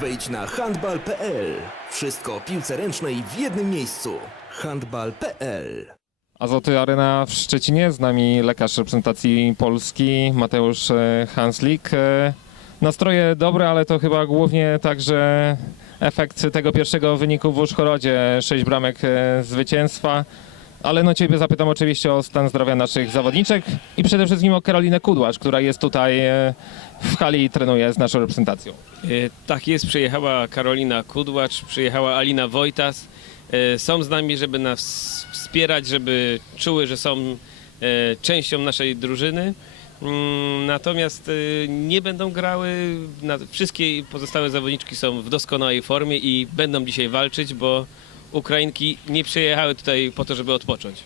Wejdź na handbal.pl. Wszystko o piłce ręcznej w jednym miejscu. handbal.pl Azoty Arena w Szczecinie, z nami lekarz reprezentacji Polski Mateusz e, Hanslik. E, Nastroje dobre, ale to chyba głównie także efekt tego pierwszego wyniku w Uszchorodzie, sześć bramek e, zwycięstwa. Ale no Ciebie zapytam oczywiście o stan zdrowia naszych zawodniczek i przede wszystkim o Karolinę Kudłacz, która jest tutaj e, w hali i trenuje z naszą reprezentacją. E, Tak jest, przyjechała Karolina Kudłacz, przyjechała Alina Wojtas. E, Są z nami, żeby nas wspierać, żeby czuły, że są częścią naszej drużyny. Mm, Natomiast nie będą grały, wszystkie pozostałe zawodniczki są w doskonałej formie i będą dzisiaj walczyć, bo Ukrainki nie przyjechały tutaj po to, żeby odpocząć.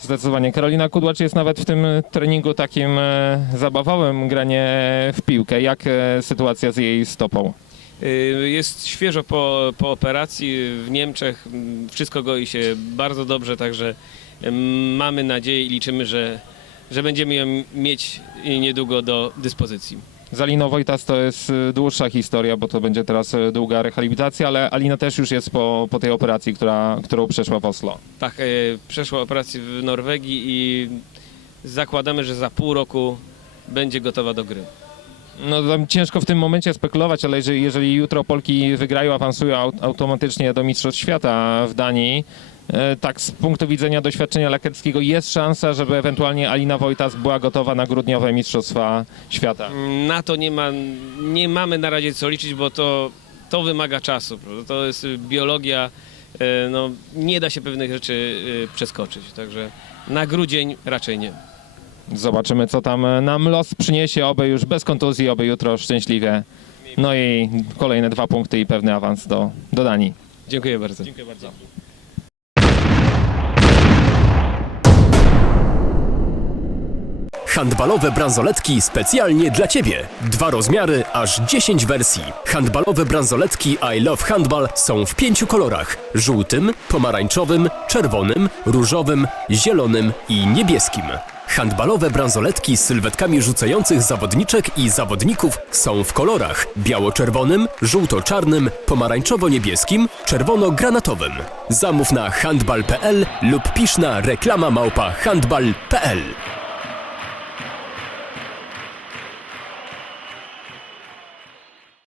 Zdecydowanie. Karolina Kudłacz jest nawet w tym treningu takim e, zabawowym, granie w piłkę. Jak e, sytuacja z jej stopą? Y, Jest świeżo po, po operacji w Niemczech. Mm, Wszystko goi się bardzo dobrze, także mm, mamy nadzieję i liczymy, że, że będziemy ją mieć niedługo do dyspozycji. Z Aliną Wojtas to jest e, dłuższa historia, bo to będzie teraz e, długa rehabilitacja, ale Alina też już jest po, po tej operacji, która, którą przeszła w Oslo. Tak, y, przeszła operację w Norwegii i zakładamy, że za pół roku będzie gotowa do gry. No tam ciężko w tym momencie spekulować, ale jeżeli, jeżeli jutro Polki wygrają, awansują aut- automatycznie do Mistrzostw Świata w Danii, tak z punktu widzenia doświadczenia lekarskiego jest szansa, żeby ewentualnie Alina Wojtas była gotowa na grudniowe Mistrzostwa Świata. Na to nie, ma, nie mamy na razie co liczyć, bo to, to wymaga czasu. To jest biologia, y, no, nie da się pewnych rzeczy y, przeskoczyć. Także na grudzień raczej nie. Zobaczymy, co tam nam los przyniesie, oby już bez kontuzji, oby jutro szczęśliwie. No i kolejne dwa punkty i pewny awans do, do Danii. Dziękuję bardzo. Handbalowe bransoletki specjalnie dla Ciebie. Dwa rozmiary, aż 10 wersji. Handbalowe bransoletki I Love Handball są w pięciu kolorach. Żółtym, pomarańczowym, czerwonym, różowym, zielonym i niebieskim. Handbalowe bransoletki z sylwetkami rzucających zawodniczek i zawodników są w kolorach biało-czerwonym, żółto-czarnym, pomarańczowo-niebieskim, czerwono-granatowym. Zamów na handbal.pl lub pisz na reklama małpa handbal.pl.